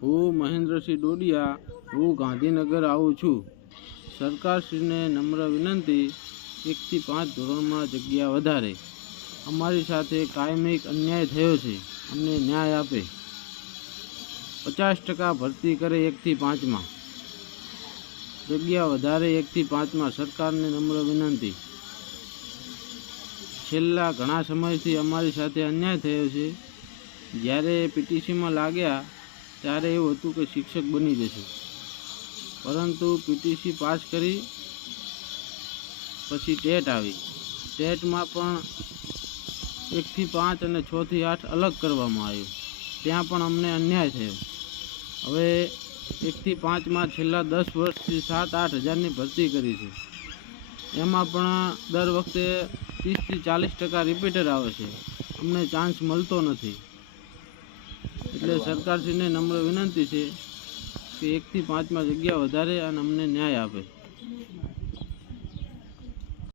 હું મહેન્દ્રસિંહ ડોડિયા, હું ગાંધીનગર આવું છું। સરકારશ્રીને નમ્ર વિનંતી, 1 થી 5 ધોરણમાં જગ્યા વધારે। અમારી સાથે કાયમિક અન્યાય થયો છે, અમને ન્યાય આપે। 50% ભરતી કરે 1 થી 5માં, જગ્યા વધારે 1 થી 5માં। સરકારને નમ્ર વિનંતી। છેલ્લા ઘણા સમયથી અમારી સાથે અન્યાય થયો છે। જ્યારે પીટીસીમાં લાગ્યા ત્યારે એવું હતું કે શિક્ષક બની જશે, પરંતુ પીટીસી પાસ કરી પછી ટેટ આવી। ટેટમાં પણ 1 થી 5 અને 6 થી 8 અલગ કરવામાં આવ્યું, ત્યાં પણ અમને અન્યાય થયો। હવે 1 થી 5માં છેલ્લા 10 વર્ષથી 7-8 હજારની ભરતી કરી છે, એમાં પણ દર વખતે 30 થી 40% રિપીટર આવે છે, અમને ચાન્સ મળતો નથી। એટલે સરકારશ્રીને નમ્ર વિનંતી છે કે 1 થી 5માં જગ્યા વધારે અને અમને ન્યાય આપે।